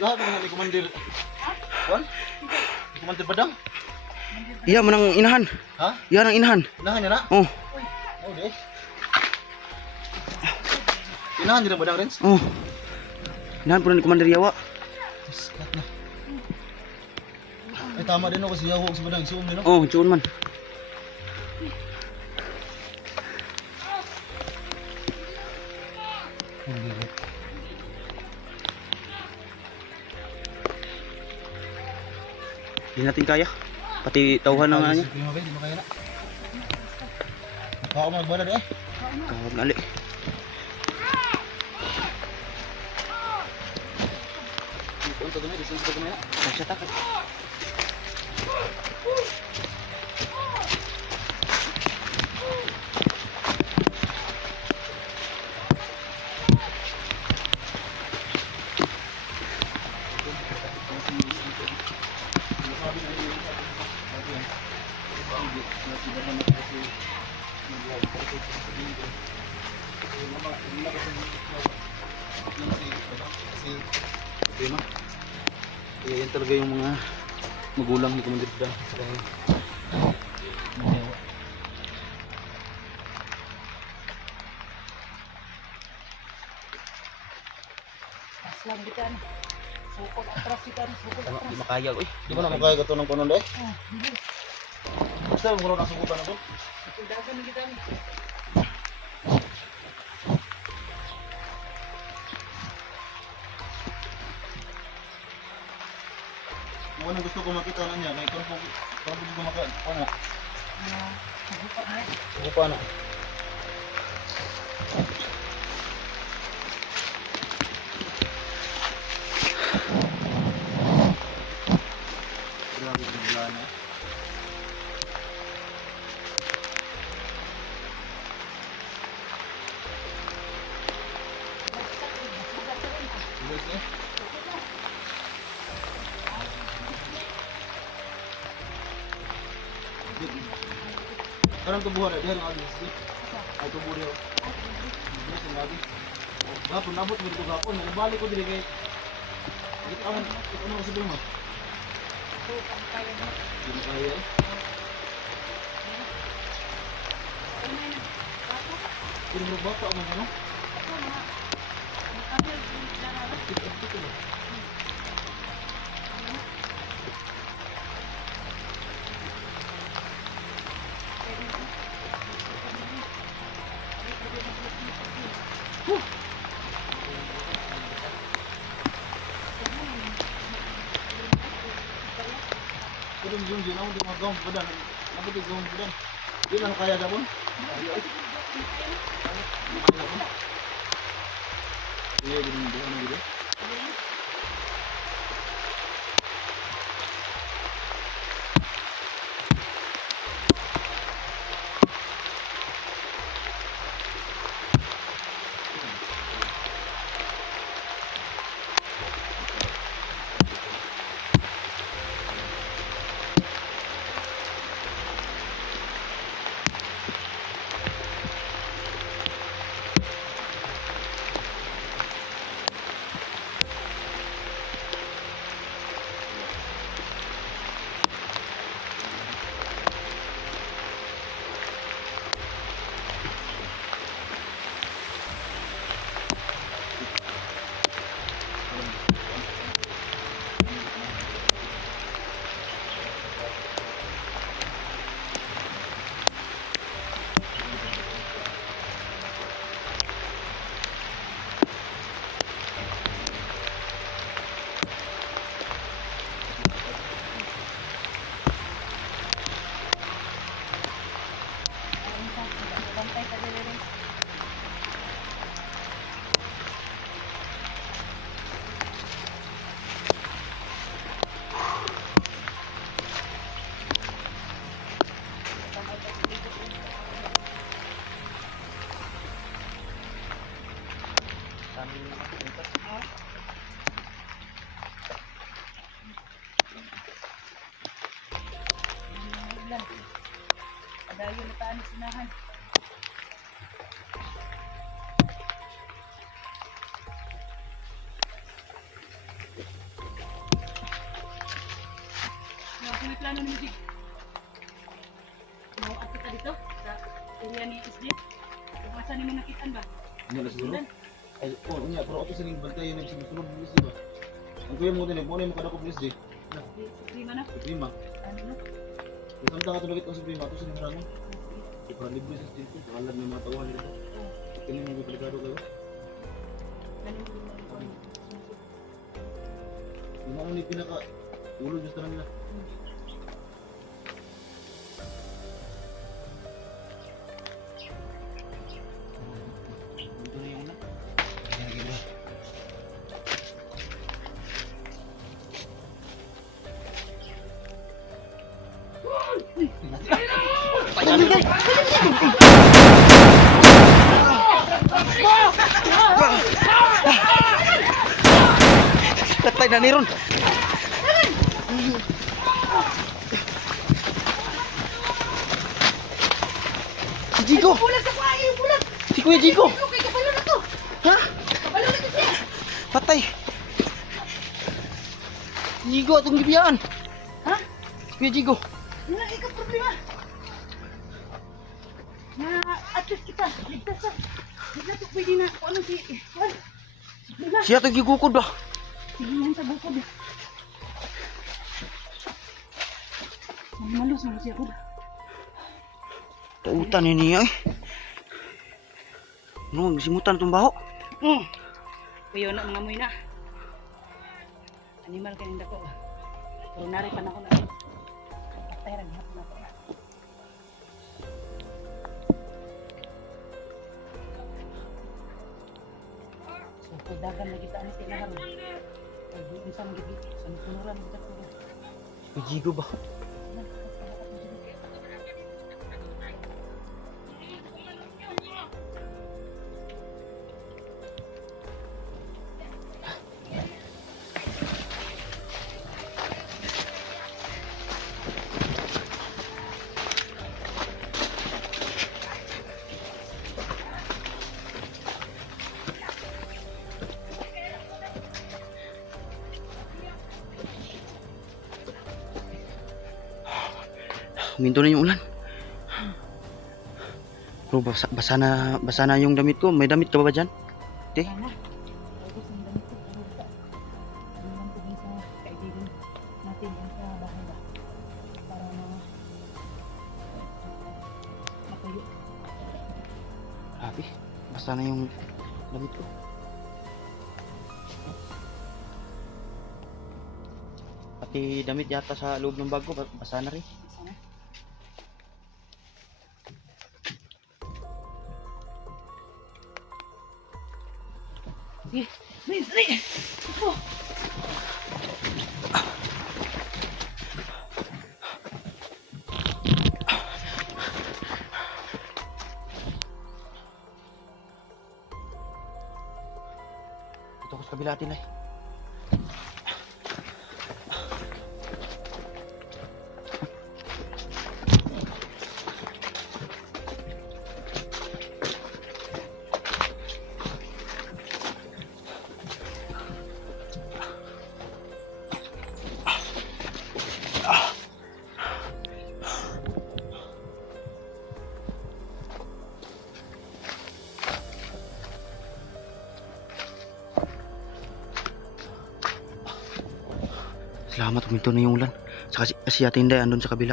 Gahan naman ni Komandir. Kuan? Komandir Badang? Iya manang inahan. Ha? Iya nang inahan. Inahan niya na? Oh. Oh, di. Inahan niya na Badang, Renz? Oh. Inahan pun ni Komandir Yawa. Kat na. Ay, tama din ako si Yawa sa Badang. Suom din, no? Oh, cuun man. Hindi natin kaya. Pati tauhan na nga niya. Di mo kaya na. Baka ako magbala di eh. Kawag ngali. Unta gamay, disunta gamay na. Kasya takas. Tema. Yan talaga yung mga magulang ni Komandir Badang. Aslam kita nih. Sukot atras kita nih, sukot Tama, atras. di makaya ko eh. Di ba naman kaya ka ito ng kunon deh? Bilis. Basta mo na sugutan na ito. Tindakan kita nih. Kung anong gusto ko makita na niya, kaya kung gusto ko makita, ano? Sugot na. Sugupan na. Grabe yung bulan eh. Bilis eh. Karang tubuhan ay diyan ang agis. Ay tubo diyo. Bilis ang lagi. Gapon nabot mo dito gapon, nabalik ko diri kay ito ang sa bulma. Hindi kaya eh. Kung mo bata mo ano? Kung yung din ako di magawang badan. Nabuti gawang badan. Di lang kaya gabon. Iya, jadi bukan gitu. Padayon na taan sinahan. may plano ni Jig. Mauat kita dito sa area ni SD. Kung asa ni mo nakitaan ba? Ano na siguro? Sundan. Ay, oh, unya, pero ako sa ning bantay yung nagsimusulog ng isdi ba? Ang kuya mo din, mo na yung makadakop ng isdi. Na, Di prima na. prima. Ano na? Isang tanga tulagit ko sa prima, ito sa ning harangin. Di para libre sa isdi ko, kakalad may mga tawhan dito. Kini mo delikado kayo. Ganun din mo ito. Yung ano ni pinaka, ulo just na nila. Ito na yung una. Ayan, gila. Patay na ni Ron. Si Jigo. Bulag sa kuha, yung bulag. Si Kuya Jigo. Okay, kabalo na to. Ha? Kabalo na to siya. Patay. Jigo atong gibiyaan. Ha? Si Kuya Jigo. Wala ikaw problema. Na at least kita, ligtas sa. Ligtas sa pwede na. Kung ano si... Juan. Wala. Siya to gigukod ba? Sige yan sa bukod. Malus na siya ko. Tautan ni niya eh. No, simutan itong baho. Kuya na mga moy na. Animal ka nindako. Pero naripan ako na. Patay rin hapon ako na. So, pagdagan na kita anis sila haron. Ay, di isa ang gibi. Sa nusunuran kita ko. Kuya Jigo ba? Huminto na yung ulan. Bro, basa na yung damit ko. May damit ka ba dyan? Te? Sana. Tapos ang damit ko. Ano lang ko din sa kaibigan natin yan sa bahay ba. Para matuyo. Grabe. Basa na yung damit ko. Pati damit yata sa loob ng bag ko. Basa na rin. Sana. Sige. Dali. Ako. Dito ko sa kabila atin ay. Salamat, huminto na yung ulan. Saka si Ate Inday andun sa kabila.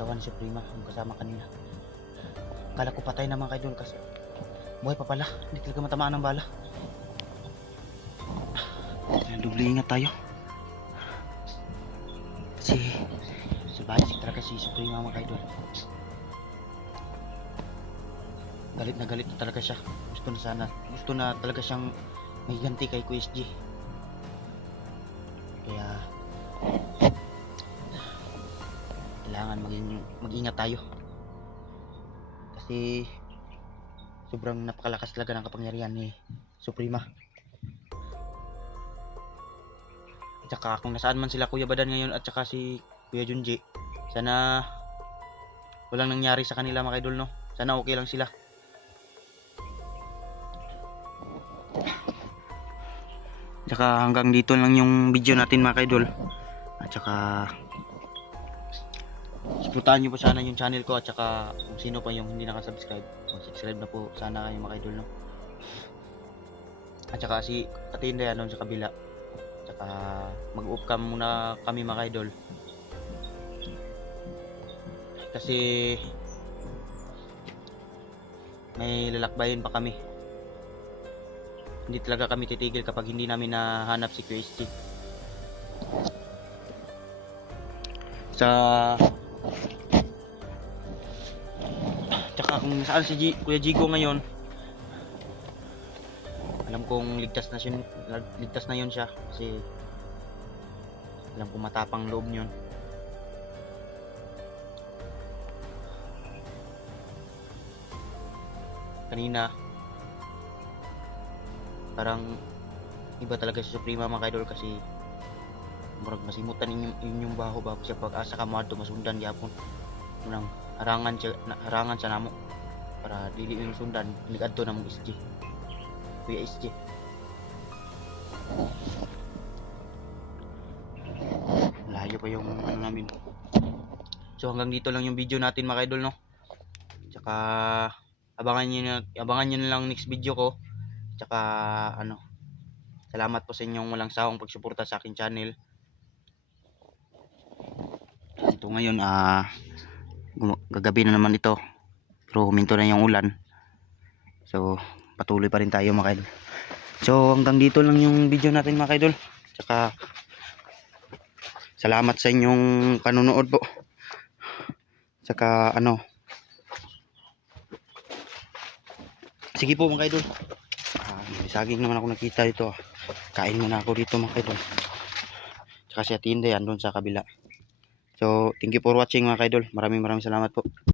katawan ni Suprema, yung kasama kanina. Akala ko patay na mga kaidol kasi buhay pa pala, hindi talaga matamaan ng bala. Doble ingat tayo. Kasi sabahis talaga si Suprema mga kaidol. Galit na talaga siya. Gusto na talaga siyang may ganti kay QSG. Kaya kailangan mag-ingat tayo. Kasi sobrang napakalakas talaga ng kapangyarihan ni Suprema. At saka kung nasaan man sila Kuya Badan ngayon at saka si Kuya Junji, sana walang nangyari sa kanila mga idol, no? Sana okay lang sila. Tsaka hanggang dito lang yung video natin mga idol. At saka supportahan nyo po sana yung channel ko. At saka kung sino pa yung hindi nakasubscribe, subscribe na po sana kayo mga idol, no? At saka si Ate Inday doon sa kabila. At saka mag-off cam muna kami mga idol. Kasi may lalakbayin pa kami. Hindi talaga kami titigil kapag hindi namin nahanap si QSG. Tsaka kung saan si Kuya Jigo ngayon, alam kong ligtas na yun siya kasi alam kong matapang loob yun. Kanina parang iba talaga si Suprema mga idol kasi murag masimutan inyong baho ba siya pag-asa ka mo masundan gyapon unang harangan sa namo para dili yung sundan nigadto na mong SG Kuya SG. Layo pa yung ano namin. So hanggang dito lang yung video natin mga idol, no? Tsaka abangan nyo na lang next video ko. Tsaka salamat po sa inyong walang sawang pagsuporta sa akin channel. Ito ngayon gagabi na naman ito. Pero huminto na yung ulan. So patuloy pa rin tayo mga idol. So hanggang dito lang yung video natin mga idol. Tsaka salamat sa inyong panonood po. Tsaka sige po mga idol. May saging naman ako nakita dito. Kain muna ako dito mga idol. Tsaka si Ate Inday andun sa kabila. So thank you for watching mga idol. Maraming salamat po.